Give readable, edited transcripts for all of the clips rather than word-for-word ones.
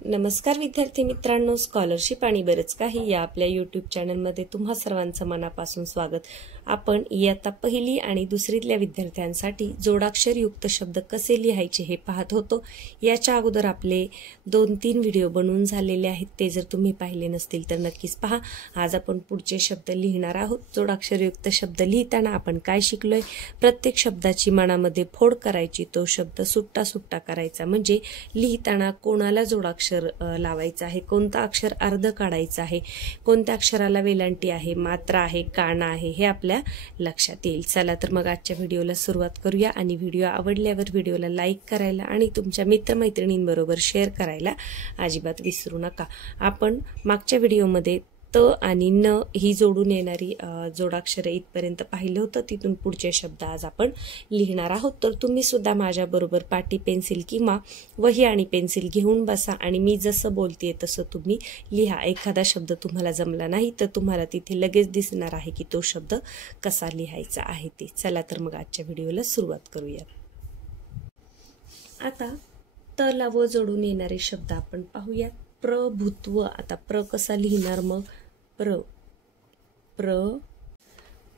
नमस्कार विद्यार्थी मित्रांनो, स्कॉलरशिप आणि बरेच काही या आपल्या यूट्यूब चॅनलमध्ये तुम्हा सर्वांचं मनापासून स्वागत। आपण इयत्ता पहिली आणि दुसरीतल्या विद्यार्थ्यांसाठी जोडाक्षरयुक्त शब्द कसे लिहायचे हे पाहत होतो। याच्या अगोदर आपले 2-3 व्हिडिओ बनवून झालेले आहेत, ते जर तुम्ही पाहिले नसतील तर नक्कीच पहा। आज आपण पुढचे शब्द लिहिणार आहोत। जोडाक्षरयुक्त शब्द लिहिताना आपण काय शिकलोय? प्रत्येक शब्दाची मनामध्ये फोड करायची, तो शब्द सुट्टा सुट्टा करायचा, म्हणजे लिहिताना कोणाला जोडाक्षर लावायचा आहे, कोणता अक्षर अर्ध काढायचा आहे, कोणत्या अक्षराला वेलांटी आहे, मात्रा आहे, काना आहे, हे आपल्या लक्षात येईल। चला तर मग आजच्या व्हिडिओला सुरुवात करूया आणि व्हिडिओ आवडल्यावर व्हिडिओला लाईक करायला आणि तुमच्या मित्रमैत्रिणींबरोबर शेअर करायला अजिबात विसरू नका। आपण मागच्या व्हिडिओमध्ये त आणि न ही जोडून येणारी जोडाक्षरे इथपर्यंत पाहिलं होतं, तिथून पुढचे शब्द आज आपण लिहिणार आहोत। तर तुम्ही सुद्धा माझ्या बरोबर पाटी पेन्सिल किंवा वही आणि पेन्सिल घेऊन बसा आणि मी जसं बोलतेय तसं तुम्ही लिहा। एखादा शब्द तुम्हाला जमला नाही तर तुम्हाला तिथे लगेच दिसणार आहे की तो शब्द कसा लिहायचा आहे ते। चला तर मग आजच्या व्हिडिओला सुरुवात करूया। आता त ला व जोडून येणारे शब्द आपण पाहूया। प्रभुत्व। आता प्र कसा लिहिणार? मग प्र प्र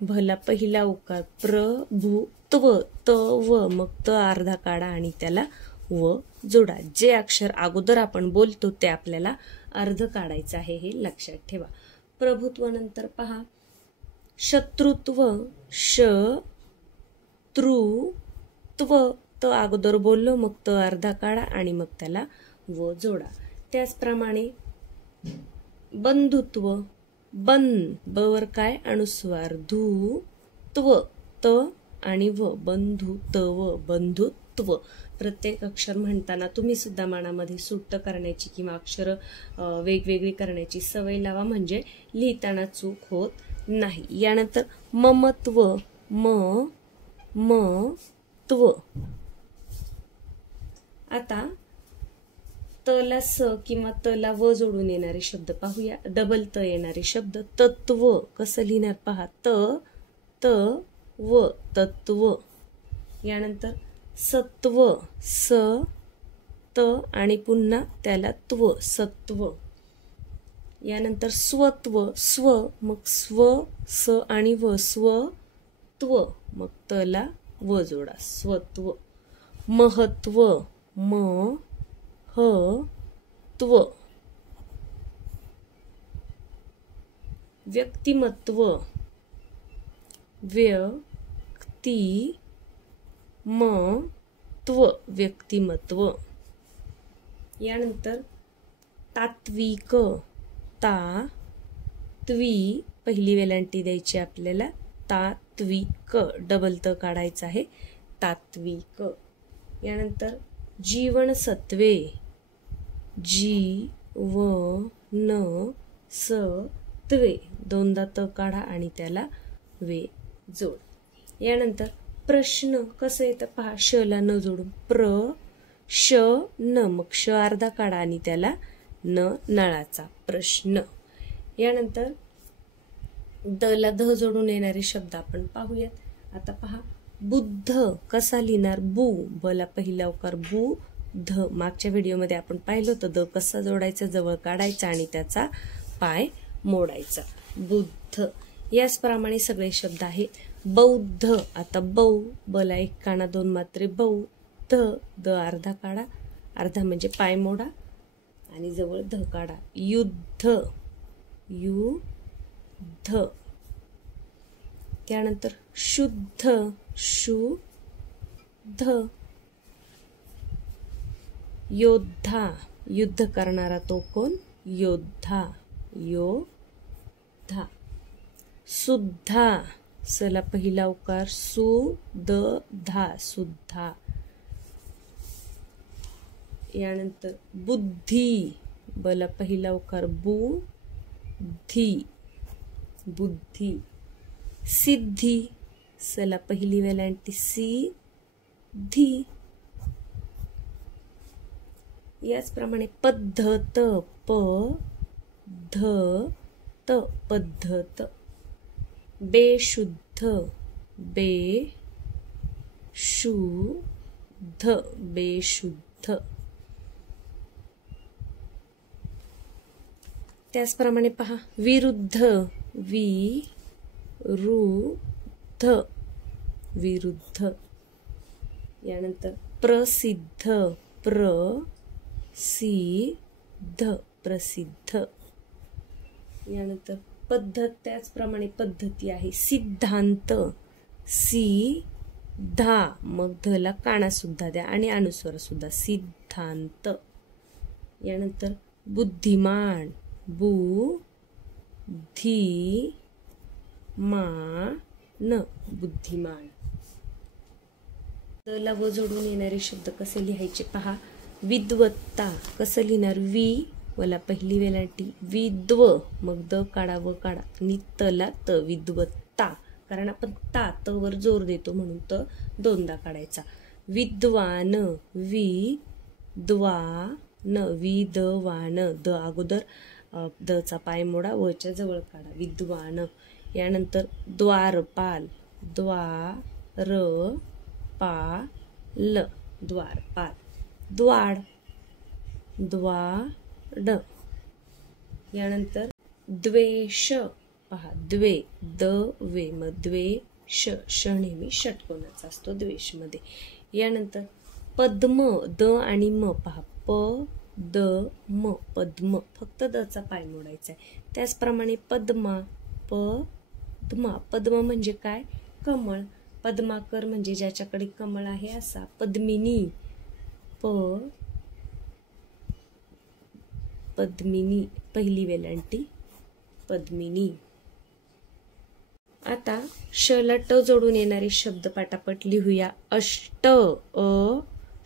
भला पहिला उकार प्रभुत्व, त व, मग त अर्धा काढा आणि त्याला व जोडा। जे अक्षर अगोदर आपण बोलतो ते आपल्याला अर्ध काढायचं आहे, हे लक्षात ठेवा। प्रभुत्व नंतर पहा शत्रुत्व, शत्रुत्व, त अगोदर बोललो, मग त अर्धा काढा आणि मग त्याला व जोडा। त्याचप्रमाणे बंधुत्व, बन ब वर काय अनुस्वार, धू त्व, त आणि व, बंधुत्व, बंधुत्व। प्रत्येक अक्षर म्हणताना तुम्ही सुद्धा मनामध्ये सुट्ट करण्याची किंवा अक्षर वेगवेगळी करण्याची सवय लावा, म्हणजे लिहिताना चूक होत नाही। यानंतर ममत्व, म-म-त्व। आता त ला स किंवा त ला व जोडून येणारे शब्द पाहूया। डबल त येणारे शब्द तत्व कसं लिहिणार पहा, त त व, तत्व। यानंतर सत्व, स त आणि पुन्हा त्याला त्व, सत्व। यानंतर स्वत्व, स्व, मग स्व, स आणि व, स्वत्व, मग त ला व जोडा, स्वत्व। महत्व, म ह त्व। व्यक्तिमत्व, व्यक्ति म त्व, व्यक्तिमत्व। यानंतर तात्विक, ता त्वी पहिली वेलांटी द्यायची आपल्याला, तात्विक, डबल त काढायचा आहे, तात्विक। यानंतर जीवनसत्वे, जीवनसत्वे, दोनदा त काढा आणि त्याला वे जोड। यानंतर प्रश्न कसं येतं पहा, श ला न जोडून प्रश्न, मग श अर्धा काढा आणि त्याला न, नळाचा, प्रश्न। यानंतर द ला ध जोडून येणारे शब्द आपण पाहूयात। आता पहा बुद्ध कसा लिहिणार? बु, ब ला पहिला उकार बु, ध। मागच्या व्हिडिओमध्ये आपण पाहिलं होतं द कसा जोडायचा, जवळ काढायचा आणि त्याचा पाय मोडायचा, बुद्ध। याचप्रमाणे सगळे शब्द आहेत। बौद्ध, आता बौ, ब ला एक काना दोन मात्रे, बौद्ध, द अर्धा काढा, अर्धा म्हणजे पाय मोडा आणि जवळ ध काढा, युद्ध, युद्ध। त्यानंतर शुद्ध, शुद्ध। योद्धा, युद्ध करणारा तो कोण? योद्धा, योद्धा। सुद्धा, स ला पहिला उकार सुद्धा, सुद्धा। यानंतर बुद्धी, ब ला पहिला उकार बुद्धी, बुद्धी। सिद्धी, स ला पहिली वेलांटी सिद्धी। याचप्रमाणे पद्धत, प-ध-त, पद्धत। बेशुद्ध, बेशुद्ध, बेशुद्ध। त्याचप्रमाणे पहा विरुद्ध, विरुद्ध, विरुद्ध. यानंतर प्रसिद्ध, प्रसिद्ध, प्रसिद्ध. यानंतर पद्धत, त्याचप्रमाणे पद्धती आहे सिद्धांत, सिद्धा, मग धला काना सुद्धा द्या आणि अनुस्वार सुद्धा, सिद्धांत. यानंतर बुद्धिमान, बुद्धिमान, बुद्धिमान. ला व जोडून येणारे शब्द कसे लिहायचे पहा. विद्वत्ता कसं लिहिणार, वि वला पहिली वेलांटी, विद्व, मग द काढा व काढा, नितला त, विद्वत्ता. कारण आपण ता त वर जोर देतो म्हणून त दोनदा काढायचा. विद्वान, विद्वान, विद्वान, द अगोदर द चा पाय मोडा, वच्या जवळ काढा, विद्वान. यानंतर द्वारपाल, द्वारपाल, द्वारपाल. द्वाड, द्वाड. यानंतर द्वेष पहा, द्वे, द वे, मग द्वेष, श नेहमी षटकोनाचा असतो द्वेष मध्ये. यानंतर पद्म, द आणि म पहा, प द म, पद्म, फक्त द चा पाय मोडायचा आहे. त्याचप्रमाणे पद्मा, पद्मा, पद्म म्हणजे काय, कमळ. पद्माकर म्हणजे ज्याच्याकडे कमळ आहे असा. पद्मिनी, पद्मिनी, पहिली वेलांटी पद्मिनी. आता श ला ट जोडून येणारे शब्द पाटापट लिहूया. अष्ट,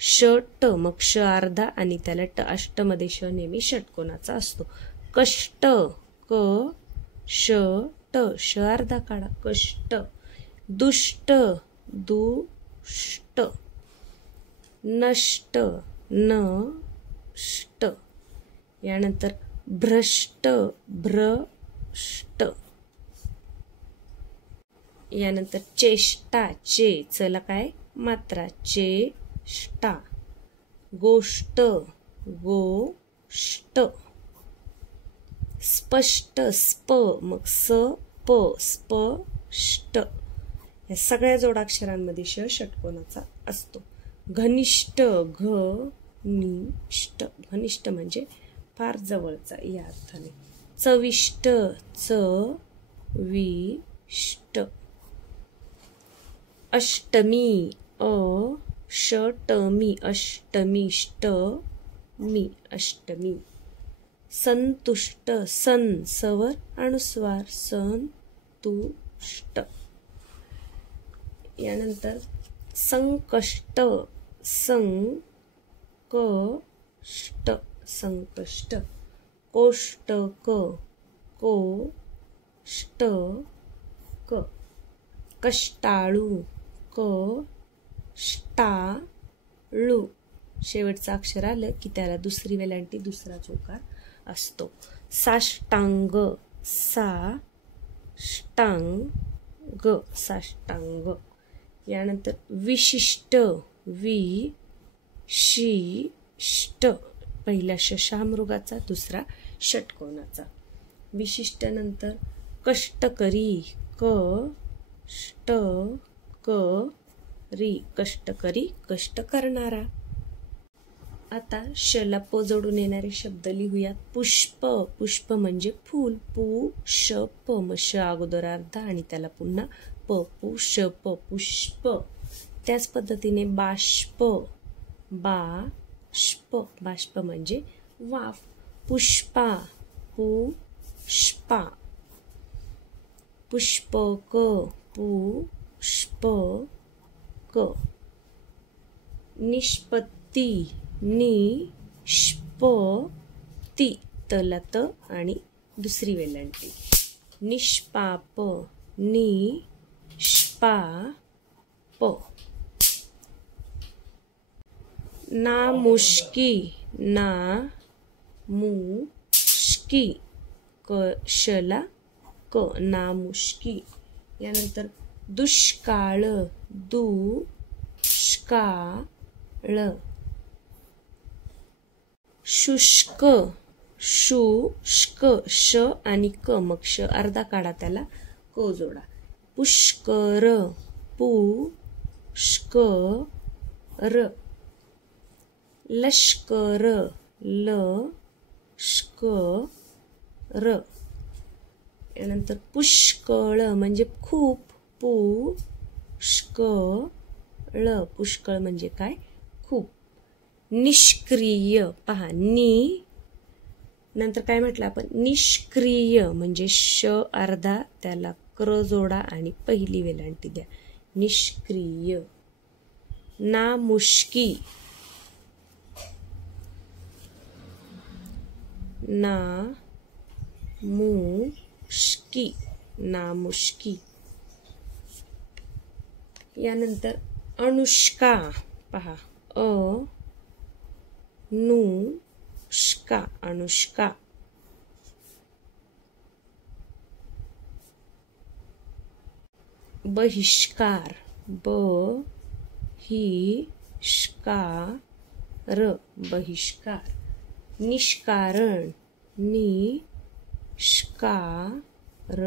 षट, मग श अर्धा आणि त्याला ट, अष्ट मध्ये श नेहमी षटकोनाचा असतो. कष्ट, क ष ट, श अर्धा काढा, कष्ट. दुष्ट, दुष्ट. नष्ट, नष्ट. यानंतर भ्रष्ट, भ्रष्ट. यानंतर चेष्टा, चे चला काय मात्रा, चेष्टा. गोष्ट, गोष्ट. स्पष्ट, स्प, मग स प, स्पष्ट. या सगळ्या जोडाक्षरांमध्ये श षटकोनाचा असतो. घनिष्ठ, घनिष्ठ, घनिष्ठ म्हणजे फार जवळचा या अर्थाने. चविष्ट, चविष्ट. अष्टमी, अष्टमी, अष्टमी, अष्टमी. संतुष्ट, सन सवर अनुस्वार, संतुष्ट. यानंतर संकष्ट, संकष्ट, संकष्ट. कोष्टक, कोष्टक. कष्टाळू, कष्टाळू. शेवटचं अक्षर आलं की त्याला दुसरी वेलांटी, दुसरा चोकार असतो. साष्टांग, साष्टांग, साष्टांग. यानंतर विशिष्ट, विशिष्ट, पहिला शशामृगाचा, दुसरा षटकोनाचा. विशिष्ट नंतर कष्टकरी, कष्टकरी, कष्टकरी, कष्ट करणारा. आता शला प जोडून येणारे शब्द लिहूयात. पुष्प, पुष्प म्हणजे फूल, पुष्प, मग श अगोदर अर्धा आणि त्याला पुन्हा प, पुष्प, पुष्प. त्याच पद्धतीने बाष्प, बाष्प, बाष्प म्हणजे वाफ. पुष्पा, पुष्पा. पुष्पक, पुष्पक. निष्पत्ती, निष्पत्ती, तला त आणि दुसरी वेलांटी. निष्पाप, निष्पाप. नामुष्की, नामुष्की, कशला क, नामुष्की. यानंतर दुष्काळ, दुष्काळ. शुष्क, शू श्क श आणि क, मग श अर्धा काढा त्याला क जोडा. पुष्कर पु श्क र. लष्कर ल श्क र. यानंतर पुष्कळ म्हणजे खूप पु श्क ळ. पुष्कळ म्हणजे काय? खूप. निष्क्रिय पहा नि नंतर काय म्हटलं आपण? निष्क्रिय म्हणजे श अर्धा त्याला क्र जोडा आणि पहिली वेलांटी द्या. निष्क्रिय. नामुष्की ना मु श्की नामुष्की. यानंतर अनुष्का पहा अ नु श्का अनुष्का. बहिष्कार ब ही श्का र बहिष्कार. निष्कारण नि श्का र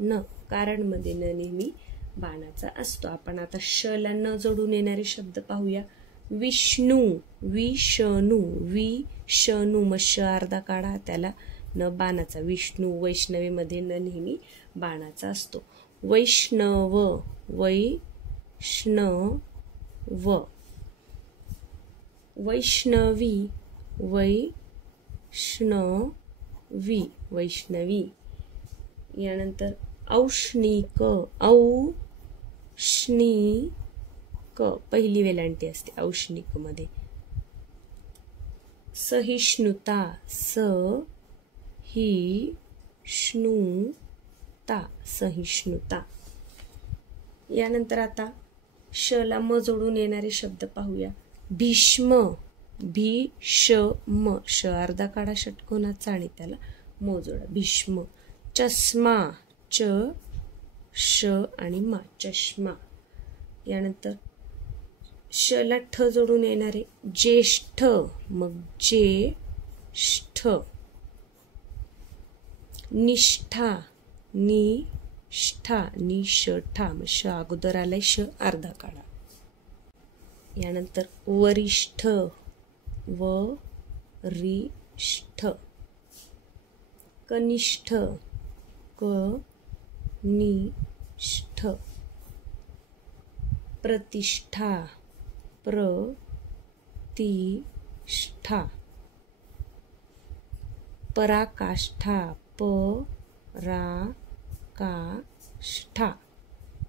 न. कारण मध्ये न नेहमी बाणाचा असतो. आपण आता श ला न जोडून येणारे शब्द पाहूया. विष्णू विषणू विषणू, मग श अर्धा काढा त्याला न बाणाचा. विष्णू वैष्णवीमध्ये न नेहमी बाणाचा असतो. वैष्णव वैष्णव. वैष्णवी वैष्णवी वैष्णवी. यानंतर औष्णिक औष्णिक पहिली वेलांटी असते औष्णिक मध्ये. सहिष्णुता स ही श्नुता सहिष्णुता. यानंतर आता श ला म जोडून येणारे शब्द पाहूया. भीष्म भीष्म श अर्धा काढा षटकोनाचा आणि त्याला म जोडा. भीष्म. चष्मा च श आणि मा चष्मा. यानंतर श ला ठ जोडून येणारे ज्येष्ठ मग ज्येष्ठ. निष्ठा निष्ठा निष्ठा, मग श अगोदर आलाय श अर्धा काढा. यानंतर वरिष्ठ वरिष्ठ. कनिष्ठ कनिष्ठ. प्रतिष्ठा प्रतिष्ठा. पराकाष्ठा पराकाष्ठा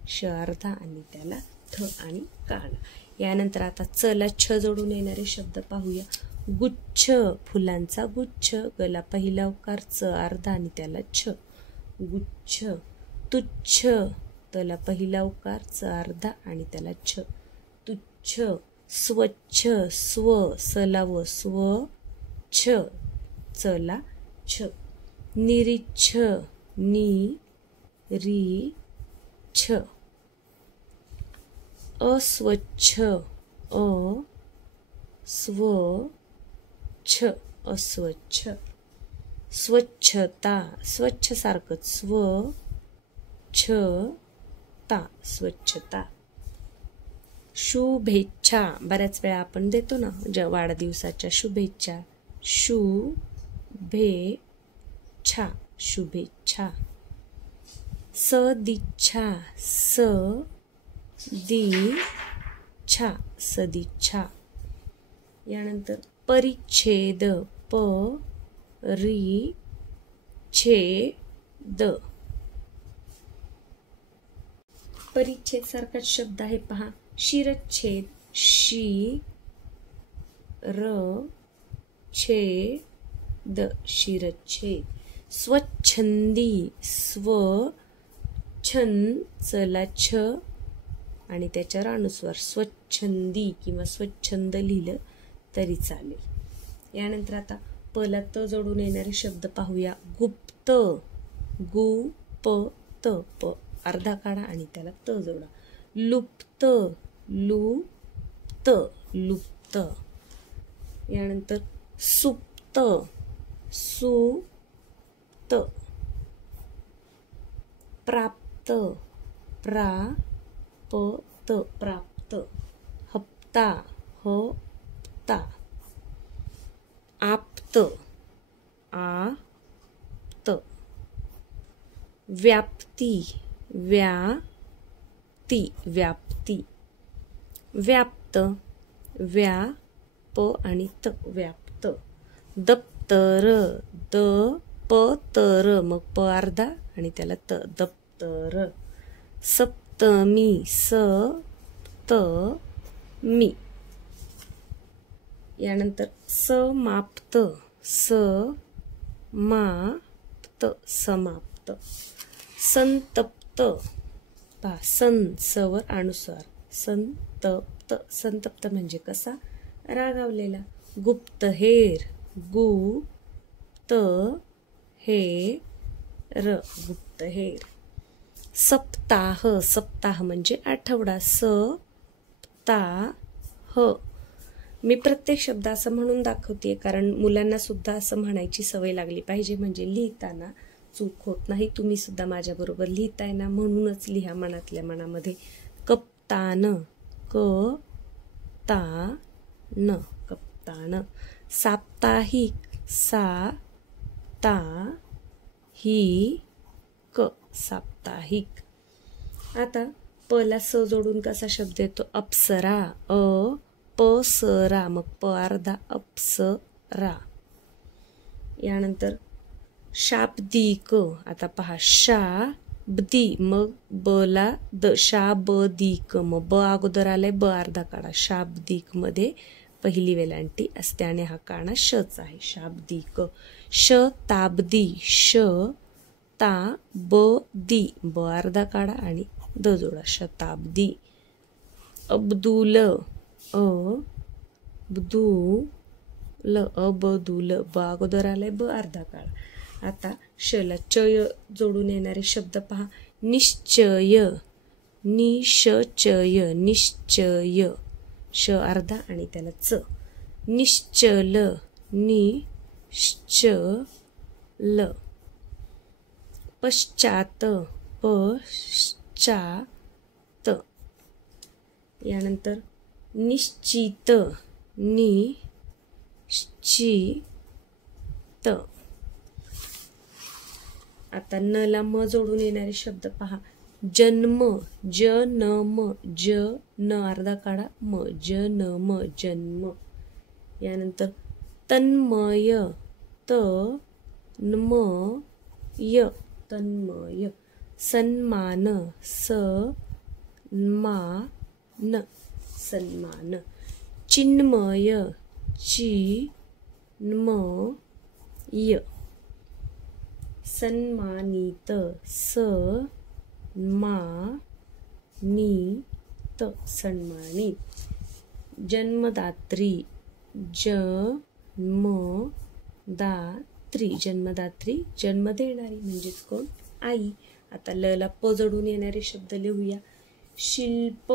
श अर्धा आणि त्याला थ आणि काढा. यानंतर आता च ला छ जोडून येणारे शब्द पाहूया. गुच्छ फुलांचा गुच्छ. गला पहिला उकार च अर्धा आणि त्याला छ गुच्छ. तुच्छ तला पहिला उकार च अर्धा आणि त्याला छ तुच्छ. स्वच्छ स्व सला व स्वच्छ चला छ. निरीच्छ निरीच्छ. अस्वच्छ अस्वच्छ अस्वच्छ. स्वच्छता स्वच्छ सारखंच स्वच्छता स्वच्छता. शुभेच्छा बऱ्याच वेळा आपण देतो ना वाढदिवसाच्या शुभेच्छा. शुभेच्छा शुभेच्छा. सदिच्छा सदिच्छा सदिच्छा. यानंतर परिच्छेद परिच्छेद. परिच्छेद सारखाच शब्द आहे पहा. शिरच्छेद शिरच्छेद शिरच्छेद. स्वच्छंदी स्वच्छंद चला छ आणि त्याच्यावर अनुस्वार. स्वच्छंदी किंवा स्वच्छंद लिहिलं तरी चालेल. यानंतर आता प ला त जोडून येणारे शब्द पाहूया. गुप्त गुप्त प अर्धा काढा आणि त्याला त जोडा. लुप्त लुप्त लुप्त. यानंतर सुप्त सुप्त प्राप्त प्रापत प्राप्त हप्ता हप्ता आप्त आप्त व्याप्ती व्याप्ती व्याप्ती व्याप्त व्याप आणि त व्याप्त दप्तर दप्तर मग प अर्धा आणि त्याला त दप्तर सप्तमी सप्तमी यानंतर समाप्त समाप्त समाप्त संतप्त पहा सन सवर अनुसार संतप्त संतप्त म्हणजे कसा रागावलेला गुप्तहेर गुप्तहेर गुप्तहेर सप्ताह सप्ताह म्हणजे आठवडा सप्ताह मी प्रत्येक शब्द असं म्हणून दाखवते कारण मुलांना सुद्धा असं म्हणायची सवय लागली पाहिजे म्हणजे लिहिताना चूक होत नाही तुम्ही सुद्धा माझ्याबरोबर लिहिताय ना म्हणूनच लिहा मनातल्या मनामध्ये कप्तान कप्तान कप्तान साप्ताहिक साप्ताहिक साप्ताहिक आता पला स जोडून कसा शब्द येतो अप्सरा अपसरा मग प अर्धा अप्सरा यानंतर शाब्दिक आता पहा शाब्दी मग बला द शाब्दिक मग ब अगोदर आलाय ब अर्धा काढा शाब्दिक मध्ये पहिली वेलांटी असते आणि हा काना शच आहे शाब्दिक शताब्दी शताब्दी ब अर्धा काढा आणि द जोडा शताब्दी अब्दुल अब्दुल अबदुल ब अगोदर आलाय ब अर्धा काढा आता शला चय जोडून येणारे शब्द पहा निश्चय निश्चय निश्चय श अर्धा आणि त्याला च निश्चल निश्चल पश्चात पश्चात यानंतर निश्चित निश्चित आता न ला म जोडून येणारे शब्द पहा जन्म जनम ज न अर्धा काढा म जनम जन्म यानंतर तन्मय तन्मय तन्मय सन्मान सन्मान सन्मान चिन्मय चिन्मय सन्मानित सन्मानित सन्मानित जन्मदात्री जन्मदात्री जन्मदात्री जन्म देणारी म्हणजेच कोण आई आता ल ला प जोडून येणारे शब्द लिहूया शिल्प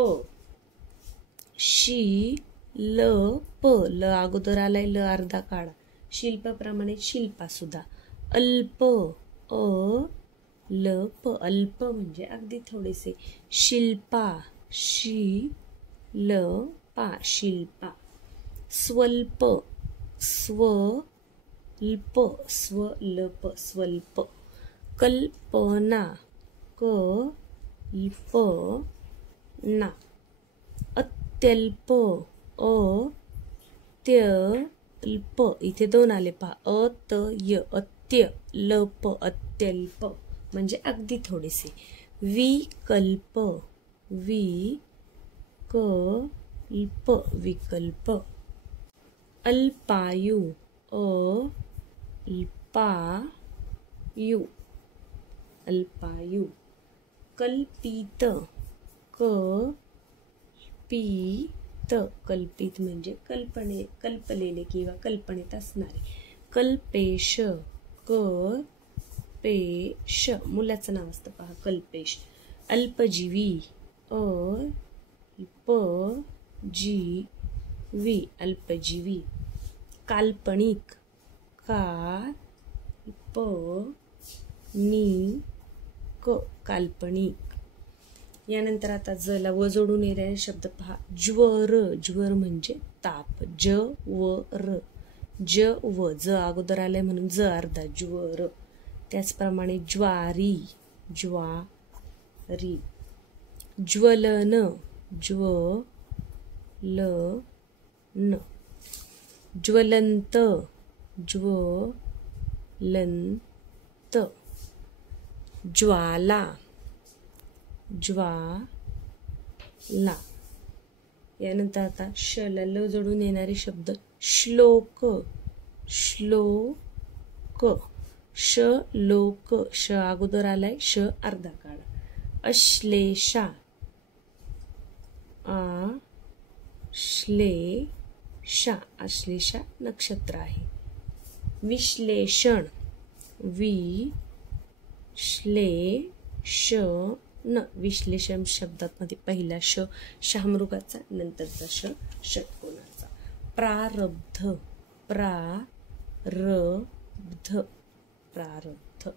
शिल्प ल अगोदर आलाय ल अर्धा काढा शिल्पाप्रमाणे शिल्पा सुद्धा अल्प अल्प अल्प म्हणजे अगदी थोडेसे शिल्पा शिल्पा शिल्पा स्वल्प स्वल्प स्वल्प स्वल्प कल्पना कल्पना अत्यल्प अत्यल्प इथे दोन आले पहा अतय अत्यल्प अत्यल्प म्हणजे अगदी थोडेसे विकल्प विकल्प विकल्प अल्पायु अल्पायु अल्पायु कल्पित कल्पित कल्पित म्हणजे कल्पलेले किंवा कल्पनेत असणारे कल्पेश कल्पेश मुलाचं नाव असतं पहा कल्पेश अल्पजीवी अल्पजीवी अल्पजीवी काल्पनिक काल्पनिक प नी क काल्पनिक. यानंतर आता जला व जोडून येणारे शब्द पहा. ज्वर, ज्वर म्हणजे ताप. ज व र, ज व, ज अगोदर आले म्हणून ज अर्धा, ज्वर. त्याचप्रमाणे ज्वारी, ज्वारी. ज्वलन, ज्वलन. ज्वलंत, ज्वलंत. ज्वाला, ज्वाला. यानंतर आता शल जोडून येणारे शब्द. श्लोक, श्लोक. श्लोक, श अगोदर आलाय, श अर्धा काढा. अश्लेषा, श्लेषा, अश्लेषा नक्षत्र आहे. विश्लेषण, विश्लेषण. विश्लेषण शब्दात मध्ये पहिला श शहामृगाचा, नंतरचा श षटकोनाचा. प्रारब्ध, प्रारब्ध, प्रारब्ध.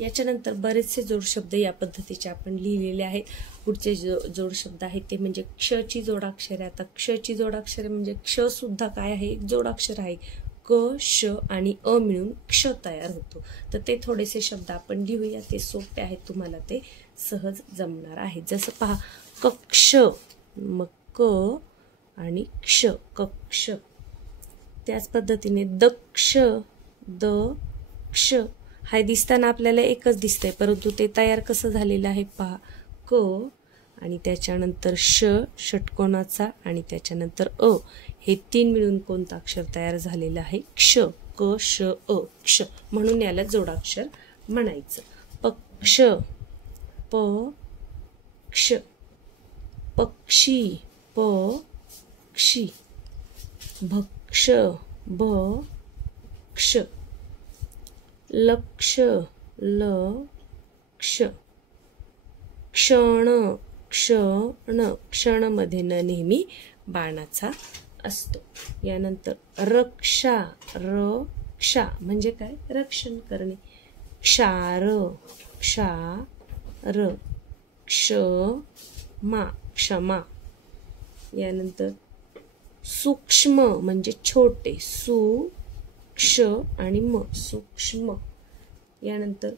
याच्यानंतर बरेचसे जोड शब्द या पद्धतीचे आपण लिहिलेले आहेत. पुढचे जोड शब्द आहेत ते म्हणजे क्षची जोडाक्षरे. आता क्षची जोडाक्षरे म्हणजे क्ष सुद्धा काय आहे, एक जोडाक्षर आहे. क, श आणि अ मिळून क्ष तयार होतो. तर ते थोडेसे शब्द आपण लिहूया. ते सोपे आहेत, तुम्हाला ते सहज जमणार आहे. जसं पहा, कक्ष, मग क आणि क्ष, कक्ष. त्याच पद्धतीने दक्ष, दक्ष. हाय दिसताना आपल्याला एकच दिसतंय, परंतु ते तयार कसं झालेलं आहे पहा. क आणि त्याच्यानंतर श षटकोनाचा आणि त्याच्यानंतर अ, हे तीन मिळून कोणतं अक्षर तयार झालेलं आहे, क्ष. क श अ, क्षम्हणून याला जोडाक्षर म्हणायचं. पक्ष, प क्ष. पक्षी, प क्षी. भक्ष, भ क्ष. लक्ष, ल क्ष. क्षण, क्षण. क्षण मध्ये न नेहमी बाणाचा असतो. यानंतर रक्षा, रक्षा म्हणजे काय, रक्षण करणे. क्षार, क्षार. क्षमा, क्षमा. यानंतर सूक्ष्म म्हणजे छोटे, सु क्ष आणि म, सूक्ष्म. यानंतर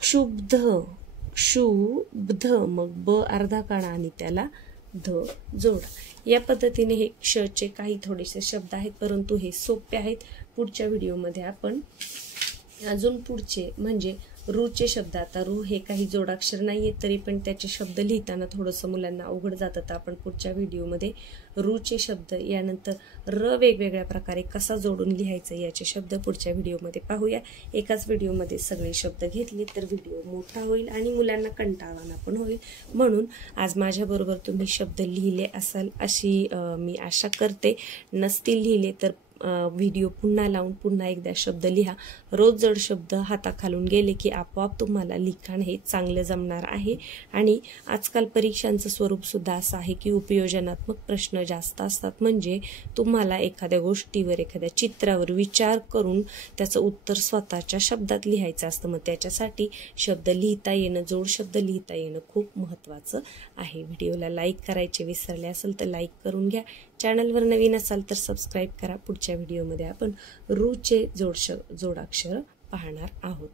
क्षुब्ध, क्षुब्ध, मग ब अर्धा काढा आणि त्याला ध जोडा. या पद्धतीने हे क्षचे काही थोडेसे शब्द आहेत, परंतु हे सोपे आहेत. पुढच्या व्हिडिओमध्ये आपण अजून पुढचे म्हणजे रूचे शब्द. आता रू हे काही जोडाक्षर नाहीये, तरी पण त्याचे शब्द लिहिताना थोडंसं मुलांना अवघड जातं. तर आपण पुढच्या व्हिडिओमध्ये रूचे शब्द, यानंतर र वेगवेगळ्या प्रकारे कसा जोडून लिहायचं याचे शब्द पुढच्या व्हिडिओमध्ये पाहूया. एकाच व्हिडिओमध्ये सगळे शब्द घेतले तर व्हिडिओ मोठा होईल आणि मुलांना कंटाळवाणा पण होईल. म्हणून आज माझ्याबरोबर तुम्ही शब्द लिहिले असाल अशी मी आशा करते. नसतील लिहिले तर व्हिडिओ पुन्हा लावून पुन्हा एकदा शब्द लिहा. रोज जड शब्द हाताखालून गेले की आपोआप तुम्हाला लिखाण हे चांगलं जमणार आहे. आणि आजकाल परीक्षांचं स्वरूप सुद्धा असं आहे की उपयोजनात्मक प्रश्न जास्त असतात. म्हणजे तुम्हाला एखाद्या गोष्टीवर, एखाद्या चित्रावर विचार करून त्याचं उत्तर स्वतःच्या शब्दात लिहायचं असतं. मग त्याच्यासाठी शब्द लिहिता येणं, जोड शब्द लिहिता येणं खूप महत्त्वाचं आहे. व्हिडिओला लाईक करायचे विसरले असेल तर लाईक करून घ्या. चॅनलवर नवीन असाल तर सबस्क्राईब करा. पुढच्या व्हिडिओमध्ये आपण रूचे जोडाक्षर पाहणार आहोत.